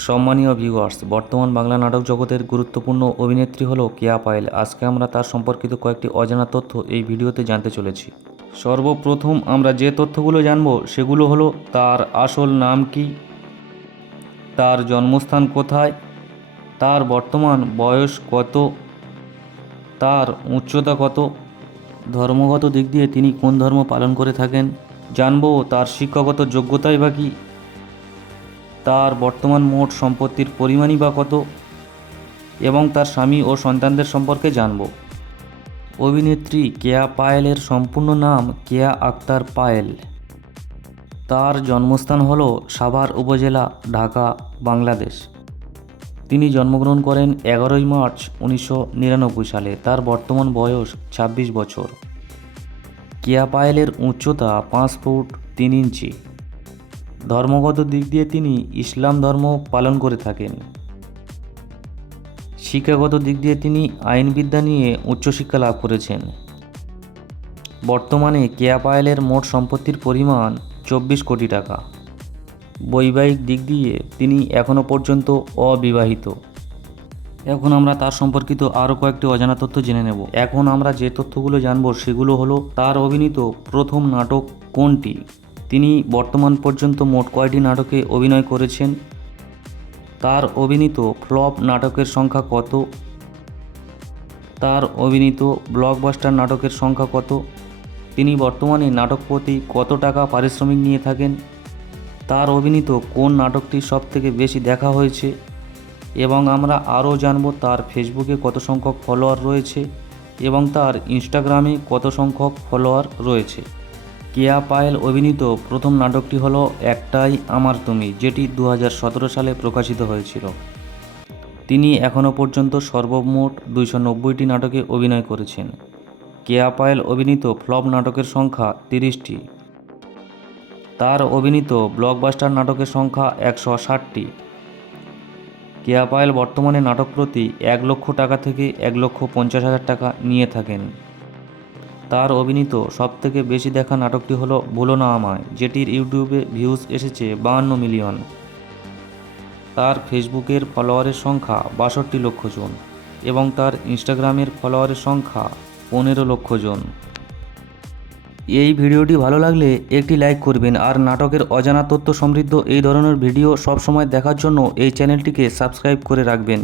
সম্মানীয় ভিউয়ার্স, বর্তমান বাংলা নাটক জগতের গুরুত্বপূর্ণ অভিনেত্রী হলো কেয়া পায়েল। আজকে আমরা তার সম্পর্কিত কয়েকটি অজানা তথ্য এই ভিডিওতে জানতে চলেছি। সর্বপ্রথম আমরা যে তথ্যগুলো জানব সেগুলো হলো তার আসল নাম কি, তার জন্মস্থান কোথায়, তার বর্তমান বয়স কত, তার উচ্চতা কত, ধর্মগত দিক দিয়ে তিনি কোন ধর্ম পালন করে থাকেন, জানবো তার শিক্ষাগত যোগ্যতাই বা কী, তার বর্তমান মোট সম্পত্তির পরিমাণই বা কত এবং তার স্বামী ও সন্তানদের সম্পর্কে জানব। অভিনেত্রী কেয়া পায়েলের সম্পূর্ণ নাম কেয়া আক্তার পায়েল। তার জন্মস্থান হল সাভার উপজেলা, ঢাকা, বাংলাদেশ। তিনি জন্মগ্রহণ করেন 11ই মার্চ 1999 সালে। তার বর্তমান বয়স 26 বছর। কেয়া পায়েলের উচ্চতা 5 ফুট 3 ইঞ্চি। ধর্মগত দিক দিয়ে তিনি ইসলাম ধর্ম পালন করে থাকেন। শিক্ষাগত দিক দিয়ে তিনি আইনবিদ্যা নিয়ে উচ্চশিক্ষা লাভ করেছেন। বর্তমানে কেয়া পায়েলের মোট সম্পত্তির পরিমাণ 24 কোটি টাকা। বৈবাহিক দিক দিয়ে তিনি এখনও পর্যন্ত অবিবাহিত। এখন আমরা তার সম্পর্কিত আরও কয়েকটি অজানা তথ্য জেনে নেব। এখন আমরা যে তথ্যগুলো জানব সেগুলো হলো তার অভিনীত প্রথম নাটক কোনটি, তিনি বর্তমান পর্যন্ত মোট কয়টি নাটকে অভিনয় করেছেন, তার অভিনীত ফ্লপ নাটকের সংখ্যা কত, তার অভিনীত ব্লকবাস্টার নাটকের সংখ্যা কত, তিনি বর্তমানে নাটক প্রতি কত টাকা পারিশ্রমিক নিয়ে থাকেন, তার অভিনীত কোন নাটকটি সবথেকে বেশি দেখা হয়েছে এবং আমরা আরও জানব তার ফেসবুকে কত সংখ্যক ফলোয়ার রয়েছে এবং তার ইনস্টাগ্রামে কত সংখ্যক ফলোয়ার রয়েছে। কেয়া পায়েল অভিনীত প্রথম নাটকটি হলো একটাই আমার তুমি, যেটি 2017 সালে প্রকাশিত হয়েছিল। তিনি এখনও পর্যন্ত সর্বমোট 290টি নাটকে অভিনয় করেছেন। কেয়া পায়েল অভিনীত ফ্লপ নাটকের সংখ্যা 30টি। তার অভিনীত ব্লকবাস্টার নাটকের সংখ্যা 160টি। কেয়া পায়েল বর্তমানে নাটক প্রতি 1 লক্ষ টাকা থেকে 1,50,000 টাকা নিয়ে থাকেন। তার অভিনীত সবথেকে বেশি দেখা নাটকটি হলো ভুলো না আমায়, যেটির ইউটিউবে ভিউজ এসেছে 52 মিলিয়ন। তার ফেসবুকের ফলোয়ারের সংখ্যা 62 লক্ষ জন এবং তার ইনস্টাগ্রামের ফলোয়ারের সংখ্যা 15 লক্ষ জন। এই ভিডিওটি ভালো লাগলে একটি লাইক করবেন আর নাটকের অজানা তথ্য সমৃদ্ধ এই ধরনের ভিডিও সবসময় দেখার জন্য এই চ্যানেলটিকে সাবস্ক্রাইব করে রাখবেন।